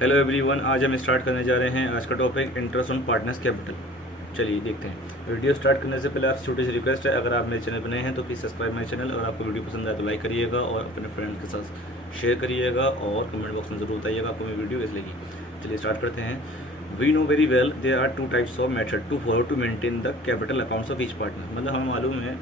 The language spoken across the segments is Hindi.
हेलो एवरीवन, आज हम स्टार्ट करने जा रहे हैं आज का topic interest on partners capital. चलिए देखते हैं। वीडियो स्टार्ट करने से पहले आपसे छोटी सी रिक्वेस्ट है, अगर आप मेरे चैनल पर नए हैं तो प्लीज़ सब्सक्राइब माई चैनल, और आपको वीडियो पसंद आए तो लाइक करिएगा और अपने फ्रेंड्स के साथ शेयर करिएगा और कमेंट बॉक्स में जरूर बताइएगा आपको मेरी वीडियो कैसी लगी। चलिए स्टार्ट करते हैं। We know very well there are two types of method to follow to maintain the capital accounts of each partner. मतलब हमें मालूम है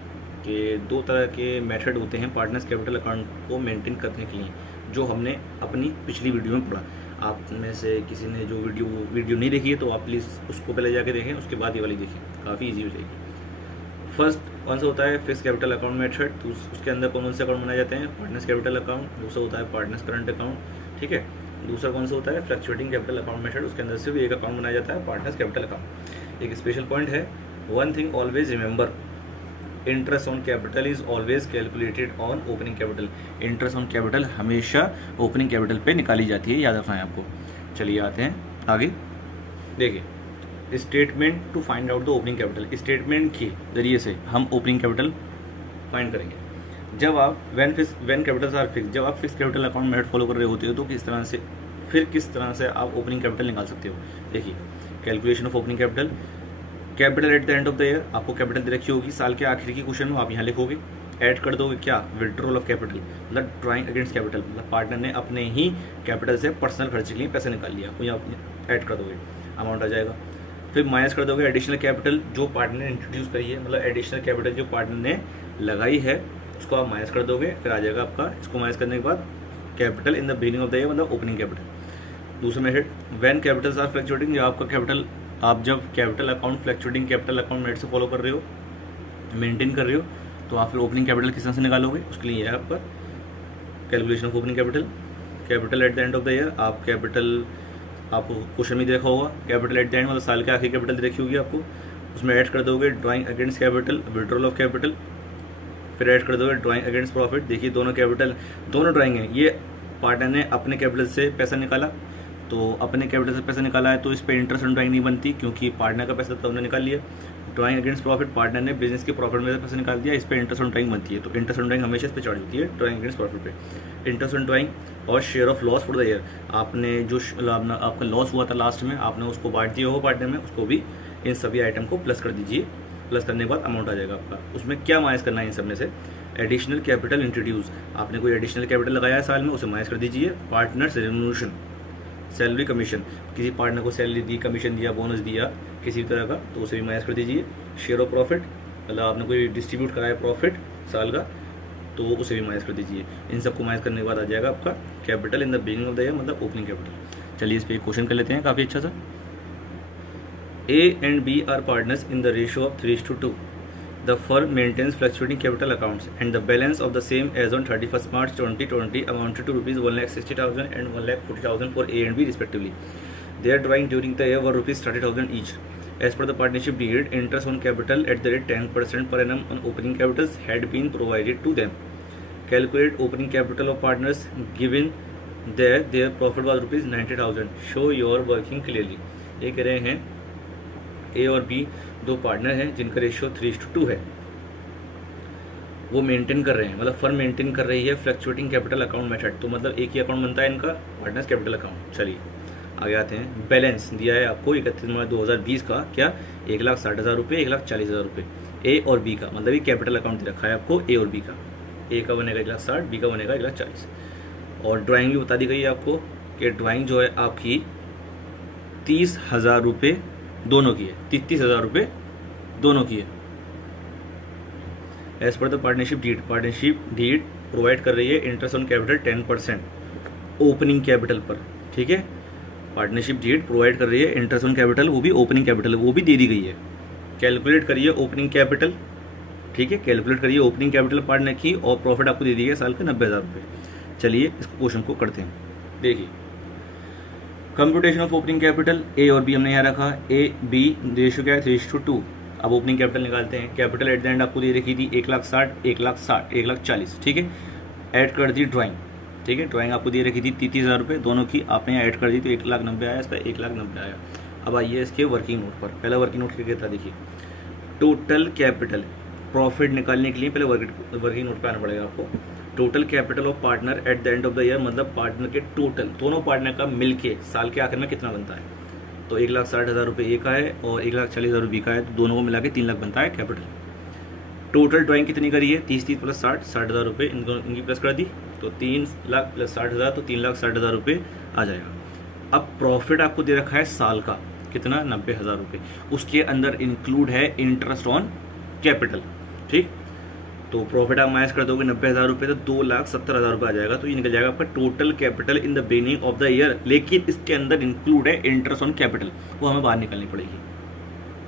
कि दो तरह के मेथड होते हैं पार्टनर्स कैपिटल अकाउंट को मेंटेन करने के लिए, जो हमने अपनी पिछली वीडियो में पढ़ा। आप में से किसी ने जो वीडियो नहीं देखी है तो आप प्लीज़ उसको पहले जाके देखें, उसके बाद ये वाली देखें, काफ़ी इजी हो जाएगी। फर्स्ट कौन सा होता है फिक्स कैपिटल अकाउंट मेथड, तो उसके अंदर कौन से अकाउंट बनाए जाते हैं, पार्टनर्स कैपिटल अकाउंट। दूसरा होता है पार्टनर्स करंट अकाउंट, ठीक है। दूसरा कौन सा होता है फ्लक्चुएटिंग कैपिटल अकाउंट मेथड, उसके अंदर सिर्फ एक अकाउंट बनाया जाता है पार्टनर्स कैपिटल अकाउंट। एक स्पेशल पॉइंट है, one thing always remember, interest on capital is always calculated on opening capital. Interest on capital हमेशा ओपनिंग कैपिटल पे निकाली जाती है, याद रखना है आपको। चलिए आते हैं आगे। देखिए, statement to find out the opening capital. Statement के जरिए से हम ओपनिंग कैपिटल फाइंड करेंगे। जब आप व्हेन कैपिटल्स आर फिक्स, जब आप fix capital account method follow कर रहे होते हो तो किस तरह से आप ओपनिंग कैपिटल निकाल सकते हो। देखिए, calculation of opening capital, capital at the end of the year, आपको कैपिटल दे रखी होगी साल के आखिर की क्वेश्चन में, आप यहाँ लिखोगे, ऐड कर दोगे क्या, विड्रॉल ऑफ कैपिटल, मतलब ड्राइंग अगेंस्ट कैपिटल, मतलब पार्टनर ने अपने ही कैपिटल से पर्सनल खर्च के लिए पैसे निकाल लिया, वो यहाँ ऐड कर दोगे, अमाउंट आ जाएगा। फिर माइनस कर दोगे एडिशनल कैपिटल जो पार्टनर ने इंट्रोड्यूस करी है, मतलब एडिशनल कैपिटल जो पार्टनर ने लगाई है उसको आप माइनस कर दोगे, फिर आ जाएगा आपका, इसको माइनस करने के बाद capital in the beginning of the year, मतलब ओपनिंग कैपिटल। दूसरा method, when capitals are fluctuating, जब आपका कैपिटल, आप जब capital account fluctuating capital account method से फॉलो कर रहे हो, मेंटेन कर रहे हो, तो आप फिर ओपनिंग कैपिटल किस तरह से निकालोगे, उसके लिए है आपका calculation of opening capital. Capital at the end of the year, आप कैपिटल, आपको क्वेश्चन में देखा होगा, कैपिटल एट द एंड मतलब साल के आखिर कैपिटल देखी होगी आपको, उसमें ऐड कर दोगे drawing against capital, withdrawal of capital, फिर ऐड कर दोगे ड्राइंग अगेंस्ट प्रॉफिट। देखिए दोनों कैपिटल, दोनों ड्राइंग है, ये पार्टनर ने अपने कैपिटल से पैसा निकाला, तो अपने कैपिटल से पैसा निकाला है तो इस पर इंटरेस्ट ऑन ड्राइंग नहीं बनती, क्योंकि पार्टनर का पैसा तो हमने निकाल लिया। ड्राइंग अगेंस्ट प्रॉफिट, पार्टनर ने बिजनेस के प्रॉफिट में से पैसा निकाल दिया, इस पर इंटरेस्ट ऑन ड्राइंग बनती है, तो इंटरेस्ट ऑन ड्राइंग हमेशा इस पर चार्ज होती है ड्राइंग अगेंस्ट प्रॉफिट पे। इंटरेस्ट ऑन ड्राइंग और share of loss for the year, आपने जो आपका लॉस हुआ था लास्ट में, आपने उसको बांट दिया हो पार्टनर में, उसको भी इन सभी आइटम को प्लस कर दीजिए। प्लस करने के बाद अमाउंट आ जाएगा आपका। उसमें क्या माइनस करना है इन सब में से, एडिशनल कैपिटल इंट्रोड्यूस, आपने कोई एडिशनल कैपिटल लगाया है साल में, उसे माइनस कर दीजिए। पार्टनर्स रेम्यूनरेशन, सैलरी कमीशन, किसी पार्टनर को सैलरी दी, कमीशन दिया, बोनस दिया किसी भी तरह का, तो उसे भी माइनस कर दीजिए। शेयर ऑफ प्रॉफिट, मतलब आपने कोई डिस्ट्रीब्यूट कराया प्रॉफिट साल का, तो उसे भी माइनस कर दीजिए। इन सबको माइनस करने के बाद आ जाएगा आपका capital in the beginning of the year, मतलब ओपनिंग कैपिटल। चलिए इस पर एक क्वेश्चन कर लेते हैं काफ़ी अच्छा सा। A and B are partners in the ratio of 3:2. The firm maintains fluctuating capital accounts, and the balance of the same as on 31st March 2020 amounted to rupees 1,60,000 and 1,40,000 for A and B respectively. Their drawing during the year were rupees 30,000 each. As per the partnership deed, interest on capital at the rate 10% per annum on opening capitals had been provided to them. Calculate opening capital of partners given that their profit was rupees 90,000. Show your working clearly. ये कह रहे हैं ए और बी दो पार्टनर हैं जिनका रेशियो 3:2 है, वो मेंटेन कर रहे हैं, मतलब फर्म मेंटेन कर रही है फ्लक्चुएटिंग कैपिटल अकाउंट मेथड, तो मतलब एक ही अकाउंट बनता है इनका, पार्टनर्स कैपिटल अकाउंट। चलिए आगे आते हैं। बैलेंस दिया है आपको 31 मार्च 2020 का, क्या, 1,60,000 रुपये, 1,40,000 रुपये, ए और बी का, मतलब ये कैपिटल अकाउंट दे रखा है आपको ए और बी का। ए का बनेगा 1,60,000, बी का बनेगा 1,40,000, और ड्राइंग भी बता दी गई है आपको कि ड्राइंग जो है आपकी 30,000 रुपये दोनों की है, 33,000 रुपये दोनों की है। As per the partnership deed provide कर रही है interest on capital 10% opening capital पर, ठीक है। पार्टनरशिप डीड प्रोवाइड कर रही है इंटरेस्ट ऑन कैपिटल, वो भी ओपनिंग कैपिटल, वो भी दे दी गई है। कैलकुलेट करिए ओपनिंग कैपिटल, ठीक है, कैलकुलेट करिए ओपनिंग कैपिटल पार्टनर की, और प्रॉफिट आपको दे दी गई साल के 90,000 रुपये। चलिए इस क्वेश्चन को करते हैं। देखिए, कंप्यूटेशन ऑफ ओपनिंग कैपिटल, ए और बी हमने यहाँ रखा, ए बी रेशियो क्या है 3:2। अब ओपनिंग कैपिटल निकालते हैं। कैपिटल एट द एंड आपको दे रखी थी 1,60,000, 1,60,000, 1,40,000, ठीक है। ऐड कर दी ड्राइंग, ठीक है, ड्राइंग आपको दे रखी थी 33,000 रुपये दोनों की, आपने यहाँ ऐड कर दी तो 1,90,000 आया, इसका 1,90,000 आया। अब आइए इसके वर्किंग नोट पर। पहला वर्किंग नोट क्या था, देखिए, टोटल कैपिटल प्रॉफिट निकालने के लिए पहले वर्किंग नोट पे आना पड़ेगा आपको। Total capital of partner at the end of the year, मतलब पार्टनर के टोटल दोनों पार्टनर का मिलके साल के आखिर में कितना बनता है। तो 1,60,000 रुपये ए का है और 1,40,000 रुपये का है, तो दोनों को मिला के 3 लाख बनता है कैपिटल। टोटल ड्राइंग कितनी करी है, 30 प्लस 60,000 रुपये, इनकी प्लस कर दी, तो 3 लाख प्लस 60,000, तो 3,60,000 रुपये आ जाएगा। अब प्रॉफिट आपको दे रखा है साल का कितना, 90,000 रुपये, उसके अंदर इंक्लूड है इंटरेस्ट ऑन कैपिटल। ठीक, तो प्रॉफिट आप माइनस कर दोगे 90,000 रुपये, तो 2,70,000 रुपये आ जाएगा। तो ये निकल जाएगा आपका total capital in the beginning of the year, लेकिन इसके अंदर इंक्लूड है इंटरेस्ट ऑन कैपिटल, वो हमें बाहर निकालनी पड़ेगी।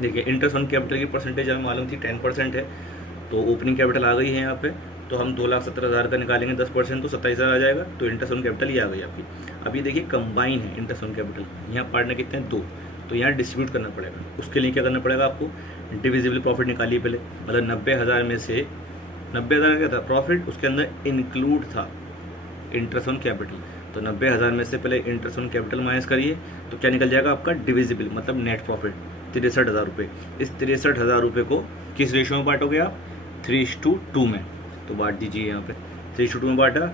देखिए इंटरेस्ट ऑन कैपिटल की परसेंटेज हमें मालूम थी 10% है, तो ओपनिंग कैपिटल आ गई है यहाँ पे, तो हम 2,70,000 का निकालेंगे 10%, तो 27,000 आ जाएगा। तो इंटरेस्ट ऑन कैपिटल ये आ गई आपकी। अभी देखिए कंबाइन है इंटरेस्ट ऑन कैपिटल, यहाँ पार्टनर कितने हैं, 2, तो यहाँ डिस्ट्रीब्यूट करना पड़ेगा। उसके लिए क्या करना पड़ेगा आपको, डिविजिबल प्रॉफिट निकालिए पहले, मतलब 90,000 में से 90,000 क्या था प्रॉफिट, उसके अंदर इंक्लूड था इंटरेस्ट ऑन कैपिटल, तो 90,000 में से पहले इंटरेस्ट ऑन कैपिटल माइनस करिए, तो क्या निकल जाएगा आपका डिविजिबल, मतलब नेट प्रॉफिट 63,000 रुपये। इस 63,000 रुपये को किस रेशियो में बांटोगे आप, 3:2 में, तो बांट दीजिए यहाँ पे 3:2 में बांटा,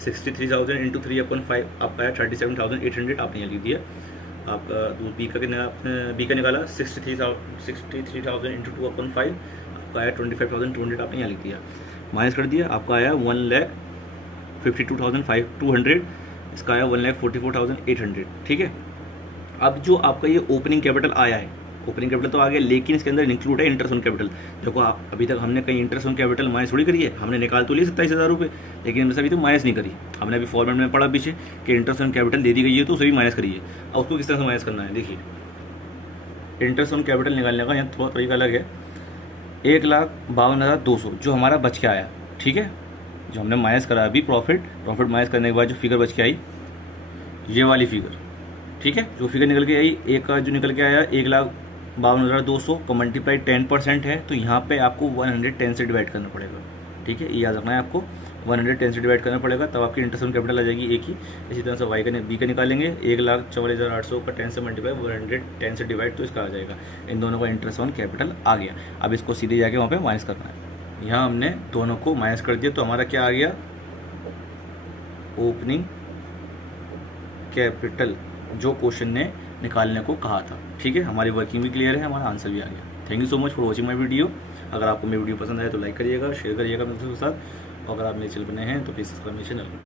63,000 इंटू 3/5 आपका आया 37,800, आपने यहाँ लिख दिया। आपका बी का निकाला 63,000 इंटू 2/5 आपका आया 25,200, आपने यहाँ लिख दिया, माइनस कर दिया, आपका आया 1,52,200, इसका आया 1,44,800। ठीक है, अब जो आपका ये ओपनिंग कैपिटल आया है, ओपनिंग कैपिटल तो आ गया, लेकिन इसके अंदर इंक्लूड है इंटरेस्ट ऑन कैपिटल। देखो आप अभी तक हमने कहीं इंटरेस्ट ऑन कैपिटल माइनस थोड़ी करी है, हमने निकाल तो लिए 27,000 रुपये, लेकिन हमने अभी तो माइनस नहीं करी। हमने अभी फॉर्मेट में पढ़ा पीछे कि इंटरेस्ट ऑन कैपिटल दे दी गई है, तो उसे भी माइनस करिए। अब उसको किस तरह से माइनस करना है, देखिए इंटरेस्ट ऑन कैपिटल निकालने का यहाँ थोड़ा तरीका अलग है। 1,52,200 जो हमारा बच के आया, ठीक है, जो हमने माइनस करा अभी प्रॉफिट माइनस करने के बाद जो फिगर बच के आई, ये वाली फिगर, ठीक है, जो फिगर निकल के आई, एक का जो निकल के आया 1,52,200 का मल्टीप्लाई 10% है, तो यहाँ पे आपको 110 से डिवाइड करना पड़ेगा। ठीक है, ये याद रखना है आपको, 110 से डिवाइड करना पड़ेगा, तब आपकी इंटरेस्ट ऑन कैपिटल आ जाएगी एक ही। इसी तरह से बी का निकालेंगे, 1,44,800 का 10 से मल्टीप्लाई 110 से डिवाइड, तो इसका आ जाएगा। इन दोनों का इंटरेस्ट ऑन कैपिटल आ गया। अब इसको सीधे जाके वहाँ पे माइनस करना है। यहाँ हमने दोनों को माइनस कर दिया, तो हमारा क्या आ गया, ओपनिंग कैपिटल, जो क्वेश्चन ने निकालने को कहा था। ठीक है, हमारी वर्किंग भी क्लियर है, हमारा आंसर भी आ गया। Thank you so much for watching my video. अगर आपको मेरी वीडियो पसंद आए तो लाइक करिएगा, शेयर करिएगा मेरे दोस्तों के साथ, और अगर आप मेरे चैनल पर नए हैं तो प्लीज़ सब्सक्राइब मेरे चैनल।